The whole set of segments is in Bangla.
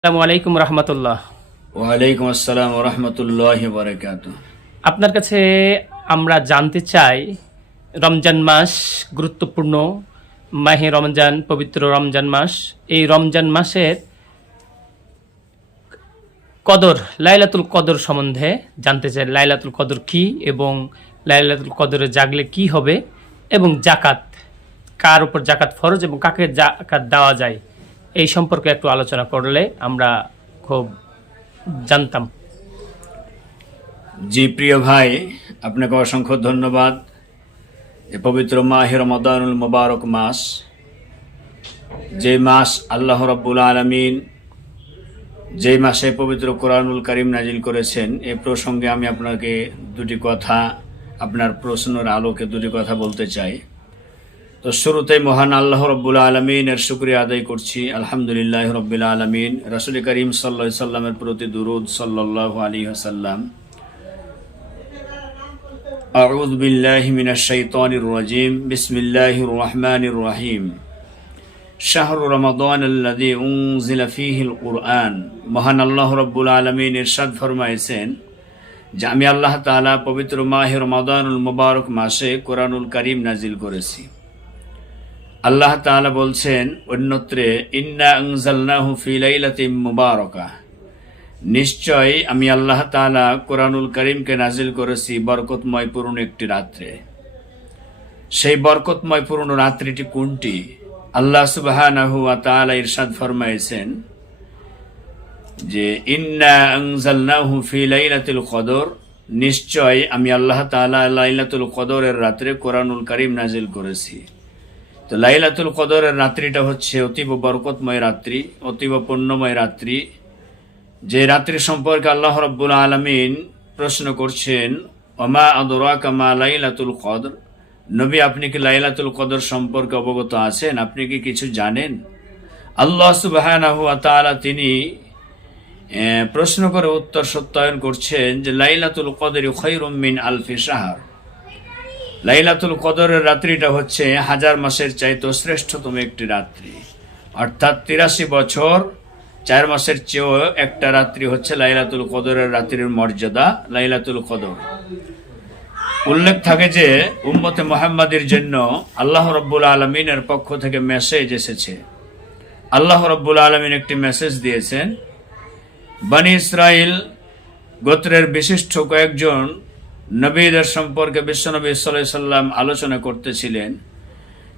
আসসালামু আলাইকুম রহমতুল্লাহ। ওয়ালাইকুম আসসালাম ওয়া রাহমাতুল্লাহি ওয়া বারাকাতুহু। আপনার কাছে আমরা জানতে চাই, রমজান মাস গুরুত্বপূর্ণ, মাহে রমজান, পবিত্র রমজান মাস। এই রমজান মাসের কদর, লাইলাতুল কদর সম্বন্ধে জানতে চাই। লাইলাতুল কদর কি এবং লাইলাতুল কদরে জাগলে কি হবে, এবং জাকাত, কার উপর জাকাত ফরজ এবং কাকে জাকাত দেওয়া যায়, এই সম্পর্কে একটু আলোচনা করলে আমরা খুব জানতাম। জি প্রিয় ভাই, আপনাকে অসংখ্য ধন্যবাদ। যে পবিত্র মাহে রমাদানুল মুবারক মাস, যে মাস আল্লাহ রাব্বুল আলামিন যে মাসে পবিত্র কোরআনুল কারীম নাজিল করেছেন, এই প্রসঙ্গে আমি আপনাকে দুটি কথা, আপনার প্রশ্নের আলোকে দুটি কথা বলতে চাই। তো শুরুতেই মহান আল্লাহ রাব্বুল আলামিনের শুকরিয়া আদায় করছি। আলহামদুলিল্লাহ রাব্বিল আলামিন। রাসূল করিম সাল্লাল্লাহু আলাইহি সাল্লামের প্রতি দুরূদ সাল্লাল্লাহু আলাইহি ওয়াসাল্লাম। আউযু বিল্লাহি মিনাশ শাইতানির রাজীম। বিসমিল্লাহির রহমানির রহিম। শাহরু রমাদানাল্লাযী উনজিলা ফীহিল কুরআন। মহান আল্লাহ রাব্বুল আলামিন ইরশাদ ফরমায়েছেন যে আমি আল্লাহ তাআলা পবিত্র মাহে রমাদানুল মুবারক মাসে কোরআনুল কারীম নাজিল করেছি। আল্লাহ তাআলা বলছেন অন্যত্রে, ইন্না আনজালনাহু ফি লাইলাতিন মুবারাকাহ। নিশ্চয় আমি আল্লাহ তাআলা কোরআনুল কারীমকে নাজিল করেছি বরকতময় পূর্ণ একটি রাত্রে। সেই বরকতময় পূর্ণ রাত্রিটি কোনটি? আল্লাহ সুবহানাহু ওয়া তাআলা ইরশাদ ফরমায়েছেন যে ইন্না আনজালনাহু ফি লাইলাতুল কদর। নিশ্চয় আমি আল্লাহ তাআলা লাইলাতুল কদরের রাত্রে কোরআনুল কারীম নাজিল করেছি। তো লাইলাতুল কদরের রাত্রিটা হচ্ছে অতীব বরকতময় রাত্রি, অতীব পুণ্যময় রাত্রি, যে রাত্রি সম্পর্কে আল্লাহ রাব্বুল আলামিন প্রশ্ন করছেন, ওমা আদরাকা মা লাইলাতুল কদর। নবী, আপনি কি লাইলাতুল কদর সম্পর্কে অবগত আছেন? আপনি কি কিছু জানেন? আল্লাহ সুবহানাহু ওয়া তাআলা তিনি প্রশ্ন করে উত্তর সত্যায়ন করছেন যে লাইলাতুল কদরি খায়রুম মিন আলফি শাহর। লাইলাতুল কদরের রাত্রিটা হচ্ছে হাজার মাসের চাইতে শ্রেষ্ঠতম একটি রাত্রি। অর্থাৎ ৮৩ বছর ৪ মাসের চেয়েও একটা রাত্রি হচ্ছে লাইলাতুল কদরের রাত্রির মর্যাদা, লাইলাতুল কদর। উল্লেখ থাকে যে উম্মতে মুহাম্মাদের জন্য আল্লাহ রাব্বুল আলামিনের পক্ষ থেকে মেসেজ এসেছে। আল্লাহ রাব্বুল আলামিন একটি মেসেজ দিয়েছেন। বনি ইসরাইল গোত্রের বিশিষ্ট কয়েকজন নবীদের সম্পর্কে বিশ্বনবী সাল্লাল্লাহু আলাইহি সাল্লাম আলোচনা করতেছিলেন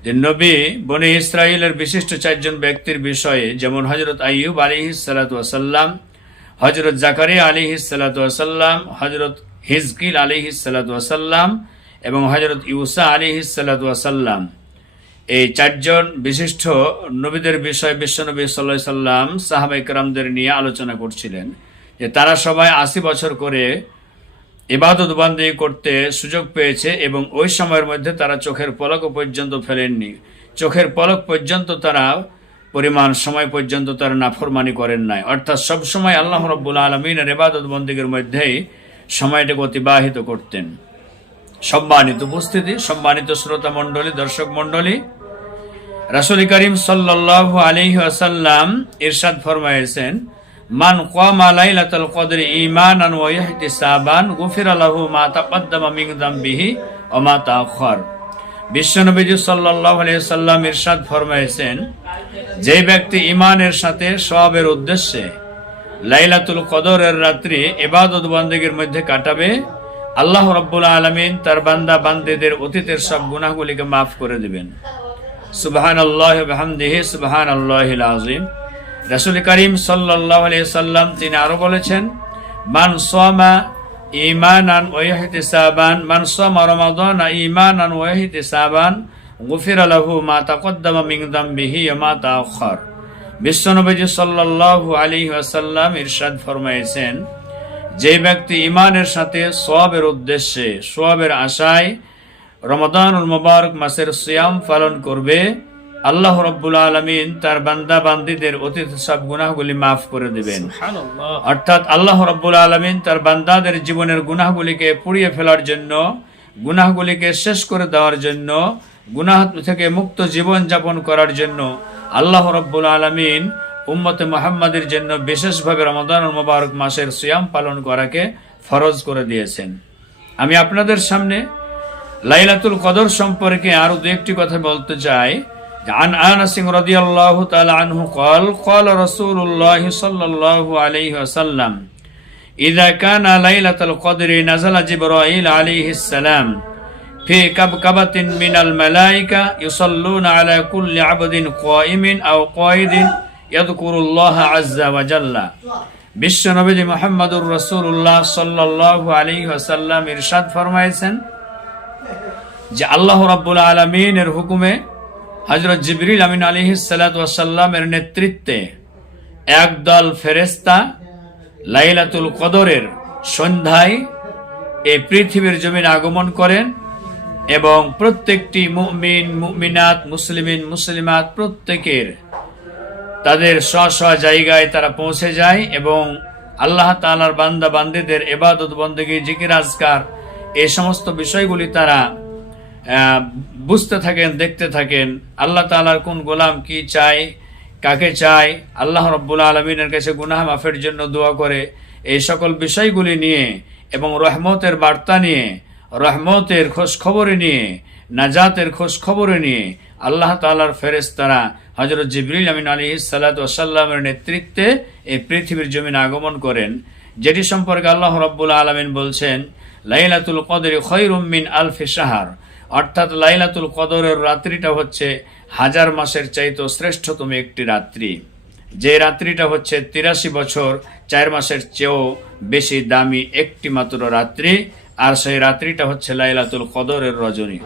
যে নবী বনি ইসরাইলের বিশিষ্ট 4 জন ব্যক্তির বিষয়ে, যেমন হযরত আইয়ুব আলাইহিস সালাতু ওয়াস সালাম, হযরত জাকারিয়া আলাইহিস সালাতু ওয়াস সালাম, হযরত হিজকিল আলাইহিস সালাতু ওয়াস সালাম এবং হযরত ইউসা আলাইহিস সালাতু ওয়াস সালাম। এই 4 জন বিশিষ্ট নবীদের বিষয়ে বিশ্বনবী সাল্লাল্লাহু আলাইহি সাল্লাম সাহাবায়ে কেরামদের নিয়ে আলোচনা করছিলেন যে তারা সবাই 80 বছর করে ইবাদত বন্দেগী করতে সুযোগ পেয়েছে এবং ওই সময়ের মধ্যে তারা চোখের পলক পর্যন্ত ফেলেননি। চোখের পলক পর্যন্ত তারা সময় পর্যন্ত তারা নাফরমানি করেন নাই। অর্থাৎ সব সময় আল্লাহ রাব্বুল আলামিনের ইবাদত বন্দেগীর মধ্যেই সময়টাকে অতিবাহিত করতেন। সম্মানিত উপস্থিতি, সম্মানিত শ্রোতা মণ্ডলী, দর্শক মণ্ডলী, রাসূল করিম সাল্লাল্লাহু আলাইহি ওয়াসাল্লাম ইরশাদ ফরমায়েছেন, মান কামা লাইলাতুল কদরি ঈমানান ওয়া ইহতিসাবান গুফিরা লাহু মা তাকদ্দামা মিন যামবিহি ওয়া মা তাআখার। বিশ্বনবী সাল্লাল্লাহু আলাইহি ওয়াসাল্লাম ইরশাদ ফরমায়েছেন, যে ব্যক্তি ঈমানের সাথে সওয়াবের উদ্দেশ্যে লাইলাতুল কদরের রাত্রি ইবাদত বন্দেগীর মধ্যে কাটাবে, আল্লাহ রাব্বুল আলামিন তার বান্দা বান্দীদের অতীতের সব গুনাহগুলিকে মাফ করে দিবেন। সুবহানাল্লাহি ওয়া বিহামদিহি সুবহানাল্লাহিল আযীম। রাসূল করিম সাল্লাল্লাহু আলাইহি সাল্লাম তিনি আরো বলেছেন, মান সামা ঈমানান ওয়া ইহতিসাবান, মান সামা রমাদানা ঈমানান ওয়া ইহতিসাবান গুফিরা লাহু মা তাকদ্দামা মিন যামবিহি ওয়া মা তাআখার। বিশ্বনবী সাল্লাল্লাহু আলাইহি ওয়াসাল্লাম ইরশাদ ফরমায়েছেন, যে ব্যক্তি ঈমানের সাথে সওয়াবের উদ্দেশ্যে, সওয়াবের আশায় রমাদানুল মুবারক মাসের সিয়াম পালন করবে, আল্লাহ রাব্বুল আলামিন তার বান্দা বান্দীদের অতীত সব গুনাহগুলি মাফ করে দিবেন। সুবহানাল্লাহ। অর্থাৎ আল্লাহ রাব্বুল আলামিন তার বান্দাদের জীবনের গুনাহগুলিকে পুড়িয়ে ফেলার জন্য, গুনাহগুলিকে শেষ করে দেওয়ার জন্য, গুনাহ থেকে মুক্ত জীবন যাপন করার জন্য আল্লাহ রাব্বুল আলামিন উম্মতে মুহাম্মাদের জন্য বিশেষভাবে রমাদানুল মুবারক মাসের সিয়াম পালন করাকে ফরজ করে দিয়েছেন। আমি আপনাদের সামনে লাইলাতুল কদর সম্পর্কে আরো দু একটি কথা বলতে চাই। عن أنس رضي الله تعالى عنه قال قال رسول الله صلى الله عليه وسلم إذا كان ليلة القدر نزل جبرائيل عليه السلام في كبكبة من الملائكة يصلون على كل عبد قائم أو قائد يذكر الله عز وجل বিশ্ব নবী মুহাম্মদুর রাসূলুল্লাহ সাল্লাল্লাহু আলাইহি ওয়াসাল্লাম ইরশাদ ফরমায়েছেন যে আল্লাহ রাব্বুল আলামিনের হুকুমে হযরত জিবরিল আমিন আলাইহিস সালাতু ওয়াস সালামের নেতৃত্বে একদল ফেরেশতা লাইলাতুল কদরের সন্ধ্যায় এই পৃথিবীর জমিনে আগমন করেন এবং প্রত্যেকটি মুমিন মুমিনাত মুসলিমিন মুসলিমাত প্রত্যেকের তাদের স্ব স্ব জায়গায় তারা পৌঁছে যায় এবং আল্লাহ তাআলার বান্দা বান্দীদের ইবাদত বন্দেগী জিকির আজকার এই সমস্ত বিষয়গুলি তারা বুঝতে থাকেন, দেখতে থাকেন। আল্লাহ তাআলার কোন গোলাম কি চায়, কাকে চায়, আল্লাহ রাব্বুল আলামিনের কাছে গুনাহ মাফের জন্য দোয়া করে, এই সকল বিষয়গুলি নিয়ে এবং রহমতের বার্তা নিয়ে, রহমতের খোঁজ খবরে নিয়ে, নাজাতের খোঁজ খবরে নিয়ে আল্লাহ তাআলার ফেরেশতারা হযরত জিবরিল আমিন আলাইহিস সালাতু ওয়াস সালামের নেতৃত্বে এই পৃথিবীর জমিনে আগমন করেন, যেটি সম্পর্কে আল্লাহ রাব্বুল আলামিন বলছেন লাইলাতুল কদরি খায়রুম মিন আলফি শাহর, অর্থাৎ লাইলাতুল কদরের রাত্রিটা হচ্ছে 1000 মাসের চাইতে শ্রেষ্ঠতম একটি রাত্রি, যে রাত্রিটা হচ্ছে 83 বছর 4 মাসের চেয়েও বেশি দামি একটি মাত্র রাত্রি, আর সেই রাত্রিটা হচ্ছে লাইলাতুল কদরের রজনী।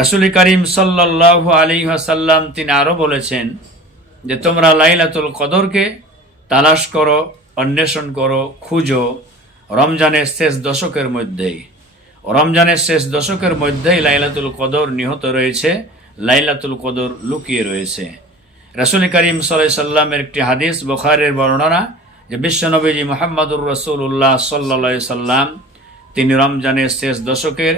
রাসূল করিম সাল্লাল্লাহু আলাইহি ওয়াসাল্লাম তিনি আরো বলেছেন যে তোমরা লাইলাতুল কদরকে তালাশ করো, অন্বেষণ করো, খুঁজো রমজানের শেষ দশকের মধ্যেই। রমজানের শেষ দশকের মধ্যেই লাইলাতুল কদর নিহত রয়েছে, লাইলাতুল কদর লুকিয়ে রয়েছে। রাসূল করিম সাল্লাল্লাহু আলাইহি সাল্লামের একটি হাদিস বুখারীর বর্ণনা যে বিশ্বনবী মুহাম্মদুর রাসূলুল্লাহ সাল্লাল্লাহু আলাইহি সাল্লাম তিনি রমজানের শেষ দশকের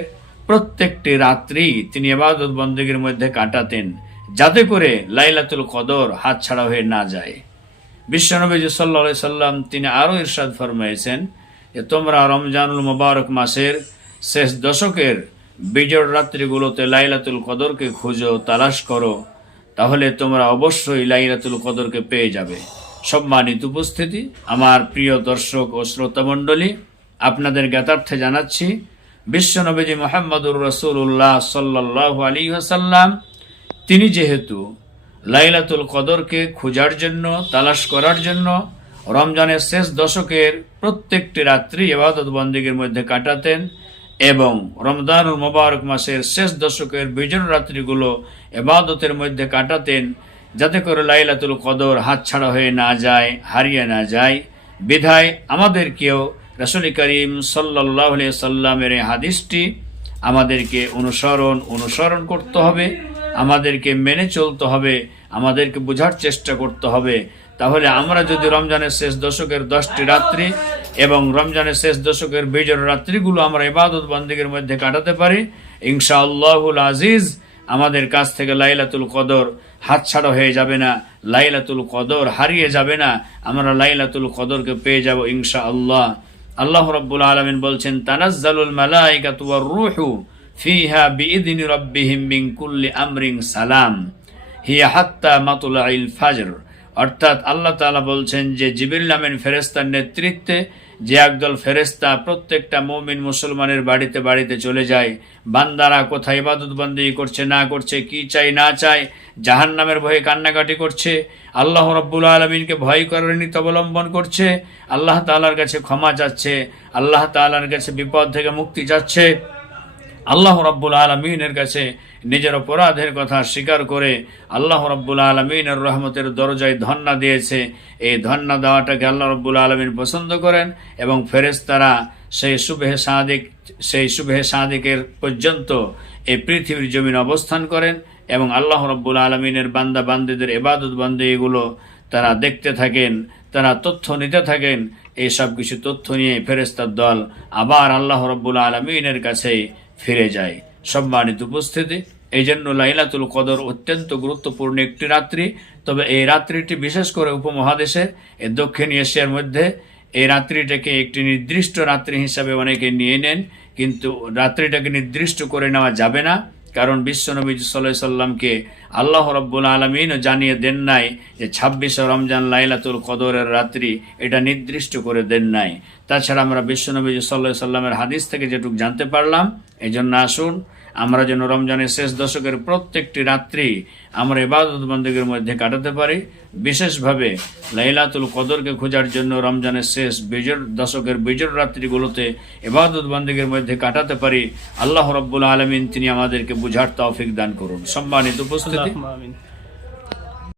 প্রত্যেকটি রাত্রি তিনি ইবাদত বন্দেগীর মধ্যে কাটাতেন, যাতে করে লাইলাতুল কদর হাতছাড়া হয়ে না যায়। বিশ্বনবী সাল্লাল্লাহু আলাইহি সাল্লাম তিনি আরো ইরশাদ ফরমাইছেন যে তোমরা রমজানুল মুবারক মাসের শেষ দশকের বিজোড় রাত্রিগুলোতে লাইলাতুল কদরকে খুঁজো, তালাশ করো, তাহলে তোমরা অবশ্যই লাইলাতুল কদরকে পেয়ে যাবে। সম্মানিত উপস্থিতি, আমার প্রিয় দর্শক ও শ্রোতা মণ্ডলী, আপনাদের জ্ঞাতার্থে জানাচ্ছি বিশ্বনবী মুহাম্মদুর রাসূলুল্লাহ সাল্লাল্লাহু আলাইহি ওয়াসাল্লাম তিনি যেহেতু লাইলাতুল কদরকে খোঁজার জন্য, তালাশ করার জন্য রমজানের শেষ দশকের প্রত্যেকটি রাত্রি ইবাদত বন্দেগীর মধ্যে কাটাতেন এবং রমজানুল মুবারক মাসের শেষ দশকের বিজোড় রাত্রিগুলো ইবাদতের মধ্যে কাটাতেন, যাতে করে লাইলাতুল কদর হাতছাড়া হয়ে না যায়, হারিয়ে না যায়। বিধায় আমাদেরকেও রাসূল করিম সাল্লাল্লাহু আলাইহি সাল্লামের এই হাদিসটি আমাদেরকে অনুসরণ করতে হবে, আমাদেরকে মেনে চলতে হবে, আমাদেরকে বোঝার চেষ্টা করতে হবে। তাহলে আমরা যদি রমজানের শেষ দশকের 10টি রাত্রি এবং রমজানের শেষ দশকের বিজোড় রাত্রিগুলো আমরা ইবাদত বন্দেগীর মধ্যে কাটাতে পারি, ইনশাআল্লাহুল আজিজ আমাদের কাছ থেকে লাইলাতুল কদর হাতছাড়া হয়ে যাবে না, লাইলাতুল কদর হারিয়ে যাবে না, আমরা লাইলাতুল কদরকে পেয়ে যাব ইনশাআল্লাহ। আল্লাহ রাব্বুল আলামিন বলছেন তানাজ্জালুল মালাইকাতু ওয়ার রূহু ফিহা বিইذনি রাব্বিহিম মিন কুল্লি আমরিন সালাম হিয়া হাত্তা মাতলাইল ফাজর, অর্থাৎ আল্লাহ তাআলা বলছেন যে জিবরিল আমিন ফেরেশতার নেতৃত্বে যে একদল ফেরেশতা প্রত্যেকটা মুমিন মুসলমানের বাড়িতে বাড়িতে চলে যায়, বান্দারা কোথায় ইবাদত বন্দেগী করছে না করছে, কি চাই না চাই, জাহান্নামের ভয়ে কান্নাকাটি করছে, আল্লাহ রাব্বুল আলামিনকে ভয় করার নীতি অবলম্বন করছে, আল্লাহ তাআলার কাছে ক্ষমা চাচ্ছে, আল্লাহ তাআলার কাছে বিপদ থেকে মুক্তি চাচ্ছে, আল্লাহ রাব্বুল আলামিনের কাছে নিজের অপরাধের কথা স্বীকার করে আল্লাহ রাব্বুল আলামিনের রহমতের দরজায় ধন্না দিয়েছে। এই ধন্না দেওয়াটাকে আল্লাহ রাব্বুল আলামিন পছন্দ করেন এবং ফেরেশতারা সেই সুবহে সাদিকের পর্যন্ত এই পৃথিবীর জমিনে অবস্থান করেন এবং আল্লাহ রাব্বুল আলামিনের বান্দা বান্দীদের ইবাদত বন্দেগীগুলো তারা দেখতে থাকেন, তারা তথ্য নিতে থাকেন। এই সব কিছু তথ্য নিয়ে ফেরেশতার দল আবার আল্লাহ রাব্বুল আলামিনের কাছে ফিরে যায়। সম্মানিত উপস্থিতি, এই জন্য লাইলাতুল কদর অত্যন্ত গুরুত্বপূর্ণ একটি রাত্রি। তবে এই রাত্রিটি বিশেষ করে উপমহাদেশের এই দক্ষিণ এশিয়ার মধ্যে এই রাত্রিটাকে একটি নির্দিষ্ট রাত্রি হিসাবে অনেকে নিয়ে নেন, কিন্তু রাত্রিটাকে নির্দিষ্ট করে নেওয়া যাবে না, কারণ বিশ্বনবী সাল্লাল্লাহু আলাইহি সাল্লামকে আল্লাহ রাব্বুল আলামিনও জানিয়ে দেন নাই যে 26শে রমজান লাইলাতুল কদরের রাত্রি, এটা নির্দিষ্ট করে দেন নাই। তাছাড়া আমরা বিশ্বনবী সাল্লাল্লাহু আলাইহি সাল্লামের হাদিস থেকে যেটুকু জানতে পারলাম, এই জন্য আসুন আমরা যেন রমজানের শেষ দশকের প্রত্যেকটি রাত্রি আমরা ইবাদত বন্দেগীর মধ্যে কাটাতে পারি। বিশেষভাবে লাইলাতুল কদরকে খোঁজার জন্য রমজানের শেষ দশকের বিজোড় রাত্রিগুলোতে ইবাদত বন্দেগীর মধ্যে কাটাতে পারি। আল্লাহ রাব্বুল আলামিন তিনি আমাদেরকে বুঝার তৌফিক দান করুন। সম্মানিত উপস্থিতি, আল্লাহুম্মা আমিন।